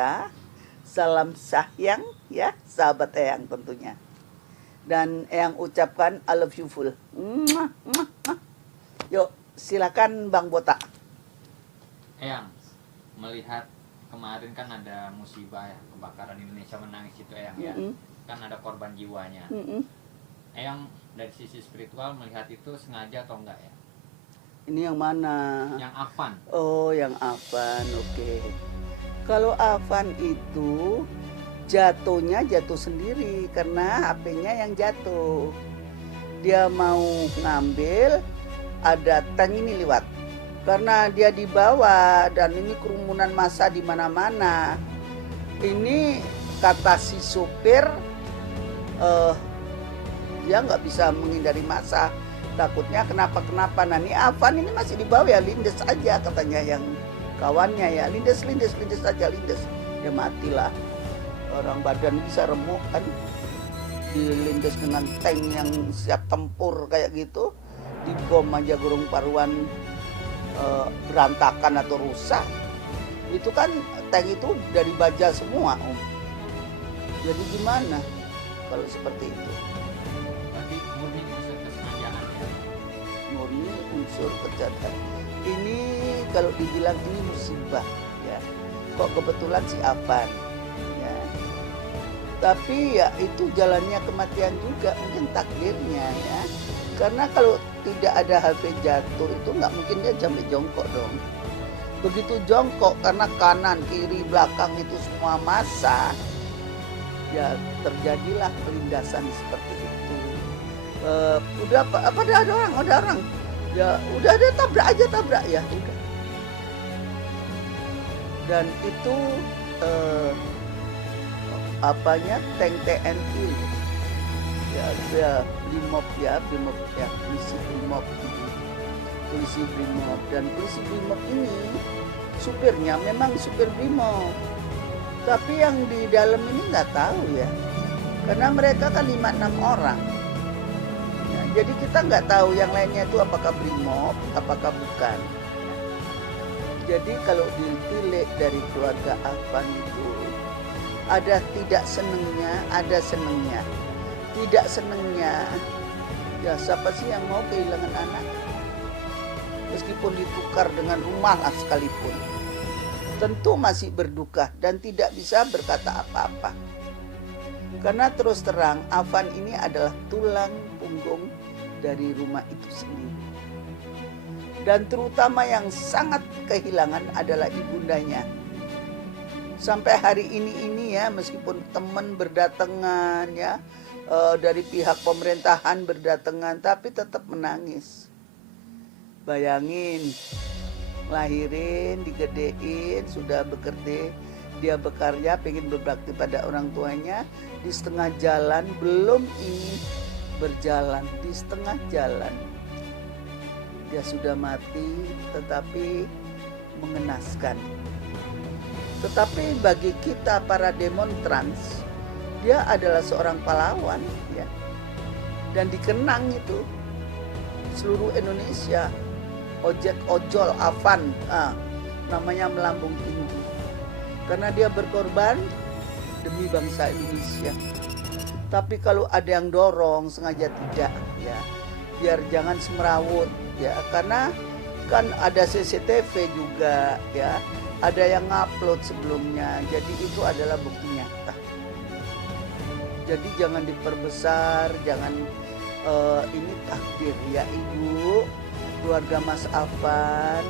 kita. Salam sayang ya, sahabat Eyang tentunya. Dan Eyang ucapkan I love you full. Mwah, mwah, mwah. Yuk, silakan Bang Botak. Eyang, melihat kemarin kan ada musibah ya, kebakaran Indonesia Menangis itu Eyang ya. Kan ada korban jiwanya. Eyang dari sisi spiritual melihat itu sengaja atau enggak ya? Ini yang mana? Yang Afan. Oh, yang Afan, oke. Kalau Afan itu jatuhnya jatuh sendiri karena HP-nya yang jatuh. Dia mau ngambil, ada tank ini lewat. Karena dia dibawa dan ini kerumunan massa di mana-mana. Ini kata si supir, dia nggak bisa menghindari massa. Takutnya kenapa-kenapa. Nah ini Afan ini masih dibawa ya, lindes aja katanya yang kawannya ya, lindes aja, lindes. Ya matilah. Orang badan bisa remuk kan, dilindes dengan tank yang siap tempur kayak gitu, dibom aja gurung paruan berantakan atau rusak. Itu kan tank itu dari baja semua Om. Jadi gimana kalau seperti itu? Berarti murni unsur kesengajaan ya? Murni unsur kejahatan. Ini kalau dibilang ini musibah ya. Kok kebetulan si Afan ya. Tapi ya itu jalannya kematian juga, mungkin takdirnya ya. Karena kalau tidak ada HP jatuh itu nggak mungkin dia sampai jongkok dong. Begitu jongkok karena kanan, kiri, belakang itu semua massa, ya terjadilah pelindasan seperti itu. Udah apa ada orang. Ya udah ada tabrak ya udah. Dan itu apanya tank TNI ya Brimob ya polisi Brimob dan polisi Brimob ini supirnya memang supir Brimob, tapi yang di dalam ini nggak tahu ya, karena mereka kan 5-6 orang ya, jadi kita nggak tahu yang lainnya itu apakah Brimob apakah bukan. Jadi kalau ditilik dari keluarga Afan itu ada tidak senengnya, ada senengnya. Tidak senengnya, ya siapa sih yang mau kehilangan anak? Meskipun ditukar dengan rumah lah sekalipun, tentu masih berduka dan tidak bisa berkata apa-apa. Karena terus terang Afan ini adalah tulang punggung dari rumah itu sendiri. Dan terutama yang sangat kehilangan adalah ibundanya. Sampai hari ini ya, meskipun teman berdatangan ya, dari pihak pemerintahan berdatangan, tapi tetap menangis. Bayangin, lahirin, digedein, sudah bekerja, dia bekerja, pengen berbakti pada orang tuanya, di setengah jalan, belum ini berjalan, di setengah jalan. Dia sudah mati, tetapi mengenaskan. Tetapi bagi kita para demonstrans, dia adalah seorang pahlawan ya. Dan dikenang itu seluruh Indonesia. Ojek ojol Afan, namanya melambung tinggi. Karena dia berkorban demi bangsa Indonesia. Tapi kalau ada yang dorong sengaja tidak ya, biar jangan semerawut ya, karena kan ada CCTV juga ya, ada yang ngupload sebelumnya, jadi itu adalah bukti nyata. Jadi jangan diperbesar, jangan ini takdir ya Ibu, keluarga Mas Afan,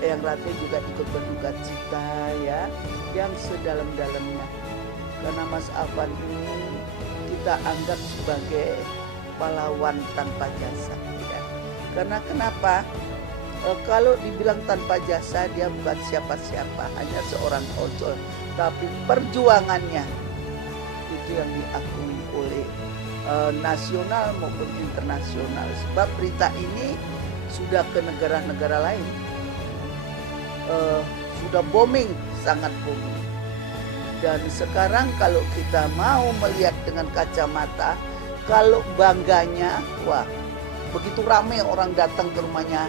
Eyang Rate juga ikut berduka cita ya, yang sedalam-dalamnya. Karena Mas Afan ini kita anggap sebagai pahlawan tanpa jasa ya. Karena kenapa? Kalau dibilang tanpa jasa, dia bukan siapa-siapa, hanya seorang ojol, tapi perjuangannya itu yang diakui oleh nasional maupun internasional. Sebab berita ini sudah ke negara-negara lain, sudah booming, sangat booming. Dan sekarang kalau kita mau melihat dengan kacamata, kalau bangganya, wah begitu ramai orang datang ke rumahnya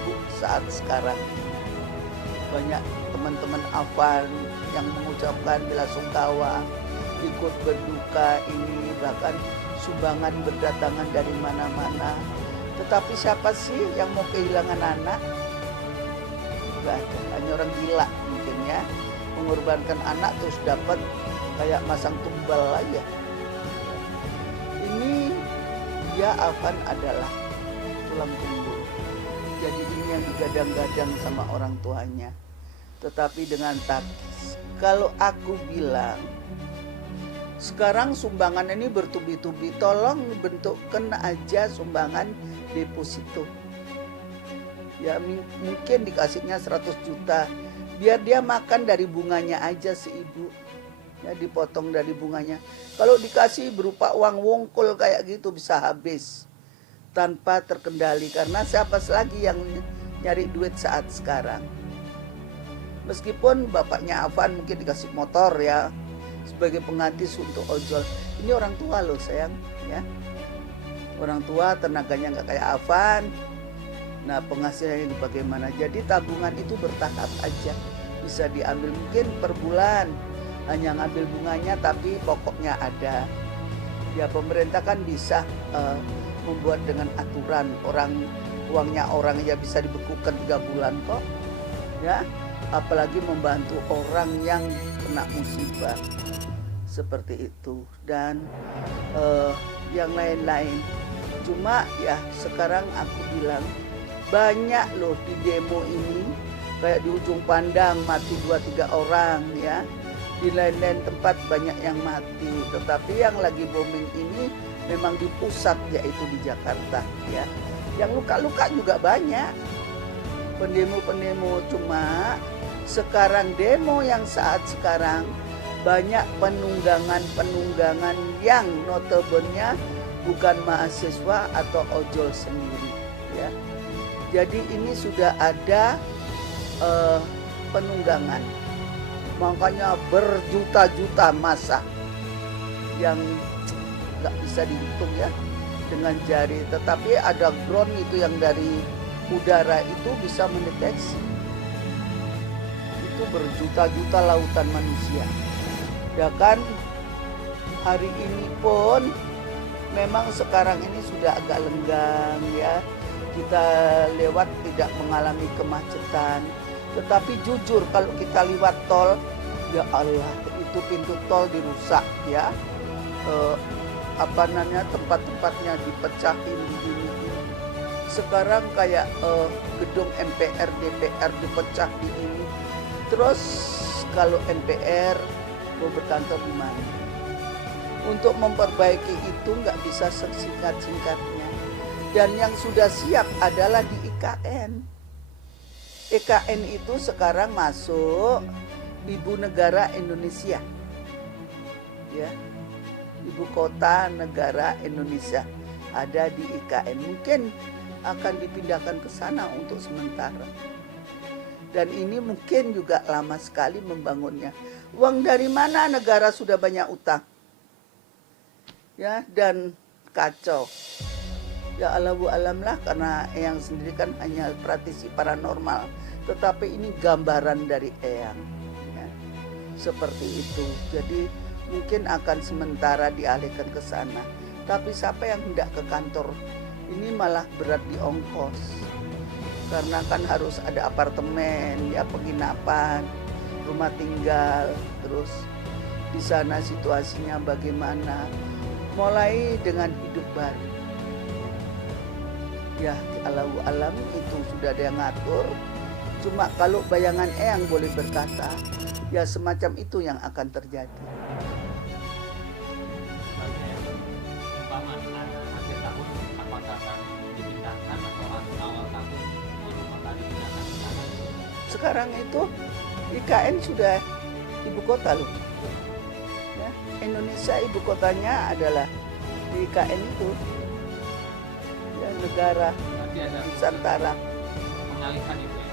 Ibu saat sekarang. banyak teman-teman Afan yang mengucapkan bela sungkawa, ikut berduka ini, bahkan sumbangan berdatangan dari mana-mana. Tetapi siapa sih yang mau kehilangan anak? Gak ada, hanya orang gila mungkin ya, mengorbankan anak terus dapat kayak masang tumbal aja. Ini dia Afan adalah tulang punggung. Jadi ini yang digadang-gadang sama orang tuanya. Tetapi dengan taktis. Kalau aku bilang, sekarang sumbangan ini bertubi-tubi, tolong bentukkan aja sumbangan deposito. Ya mungkin dikasihnya 100 juta, biar dia makan dari bunganya aja si ibu. Ya dipotong dari bunganya. Kalau dikasih berupa uang wongkol kayak gitu bisa habis tanpa terkendali, karena siapa lagi yang nyari duit saat sekarang. Meskipun bapaknya Afan mungkin dikasih motor ya sebagai pengganti untuk ojol. Ini orang tua loh sayang ya. Orang tua tenaganya nggak kayak Afan. Nah penghasilannya bagaimana? Jadi tabungan itu bertahap aja. Bisa diambil mungkin per bulan. Hanya ngambil bunganya tapi pokoknya ada. Ya pemerintah kan bisa membuat dengan aturan, uangnya orang ya bisa dibekukan 3 bulan kok. Ya, apalagi membantu orang yang kena musibah seperti itu dan yang lain-lain. Cuma ya sekarang aku bilang banyak loh di demo ini, kayak di ujung pandang mati 2-3 orang ya. Di lain-lain tempat banyak yang mati, tetapi yang lagi booming ini memang di pusat, yaitu di Jakarta ya. Yang luka-luka juga banyak pendemo-pendemo. Cuma sekarang demo yang saat sekarang banyak penunggangan yang notabene bukan mahasiswa atau ojol sendiri ya. Jadi ini sudah ada penunggangan. Makanya berjuta-juta massa yang nggak bisa dihitung ya dengan jari. Tetapi ada drone itu yang dari udara itu bisa mendeteksi. Itu berjuta-juta lautan manusia. Ya kan hari ini pun memang sekarang ini sudah agak lenggang ya. Kita lewat tidak mengalami kemacetan. Tetapi jujur kalau kita lewat tol, ya Allah itu pintu tol dirusak ya. Tempat-tempatnya dipecahin begini. Sekarang kayak gedung MPR, DPR dipecah di ini. Terus kalau MPR mau berkantor di mana? Untuk memperbaiki itu nggak bisa sesingkat-singkatnya. Dan yang sudah siap adalah di IKN. IKN itu sekarang masuk Ibu Negara Indonesia. Ya. Ibu Kota Negara Indonesia ada di IKN. Mungkin akan dipindahkan ke sana untuk sementara. Dan ini mungkin juga lama sekali membangunnya. Uang dari mana negara sudah banyak utang? Ya, dan kacau. Ya Allahu alam lah, karena Eyang sendiri kan hanya praktisi paranormal. Tetapi ini gambaran dari Eyang. Ya, seperti itu. Jadi mungkin akan sementara dialihkan ke sana. Tapi siapa yang hendak ke kantor? Ini malah berat di ongkos. Karena kan harus ada apartemen, ya penginapan, rumah tinggal. Terus di sana situasinya bagaimana? Mulai dengan hidup baru. Ya Allahu alam itu sudah ada yang ngatur. Cuma kalau bayangan Eyang boleh berkata, ya semacam itu yang akan terjadi. Umpama akhir tahun apakah akan dipindahkan atau awal tahun bakal dipindahkan ke sana? Sekarang itu IKN sudah ibu kota loh. Ya, Indonesia ibu kotanya adalah di IKN itu. Ya, negara Nusantara. Mengalihkan itu ya?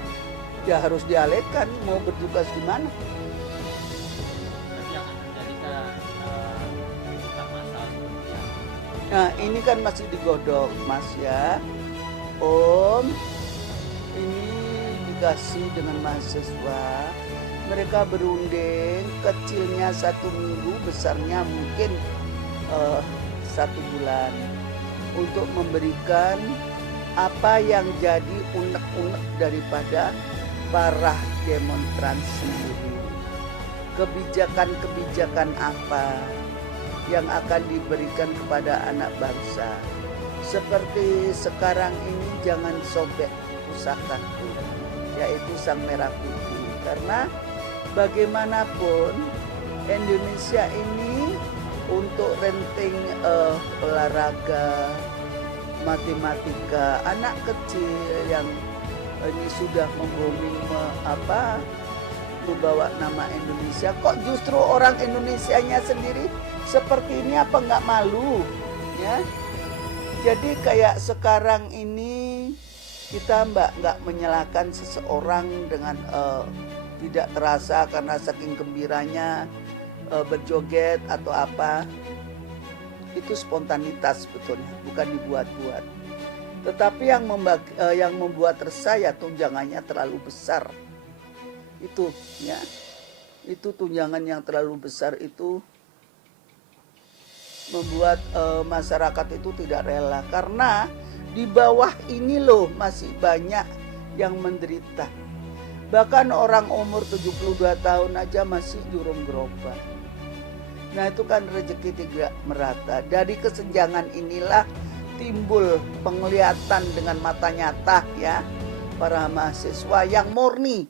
Ya harus dialihkan, mau bertugas di mana? Berarti akan terjadi kehidupan massal seperti yang Nah ini kan masih digodok Mas ya. Om, ini delegasi dengan mahasiswa. Mereka berunding, kecilnya 1 minggu, besarnya mungkin 1 bulan, untuk memberikan apa yang jadi unek-unek daripada para demonstran sendiri. Kebijakan-kebijakan apa yang akan diberikan kepada anak bangsa. Seperti sekarang ini, jangan sobek pusakaku, yaitu Sang Merah Putih. Karena bagaimanapun Indonesia ini untuk ranking olahraga, matematika, anak kecil yang ini sudah membooming membawa nama Indonesia, kok justru orang Indonesianya sendiri seperti ini, apa nggak malu ya? Jadi kayak sekarang ini kita nggak menyalahkan seseorang dengan tidak terasa karena saking gembiranya berjoget atau apa. Itu spontanitas sebetulnya, bukan dibuat-buat. Tetapi yang membuat resah ya tunjangannya terlalu besar. Itu ya, itu tunjangan yang terlalu besar itu membuat masyarakat itu tidak rela, karena di bawah ini loh masih banyak yang menderita. Bahkan orang umur 72 tahun aja masih jurung gerobak. Nah itu kan rezeki tidak merata. Dari kesenjangan inilah timbul penglihatan dengan mata nyata ya para mahasiswa yang murni.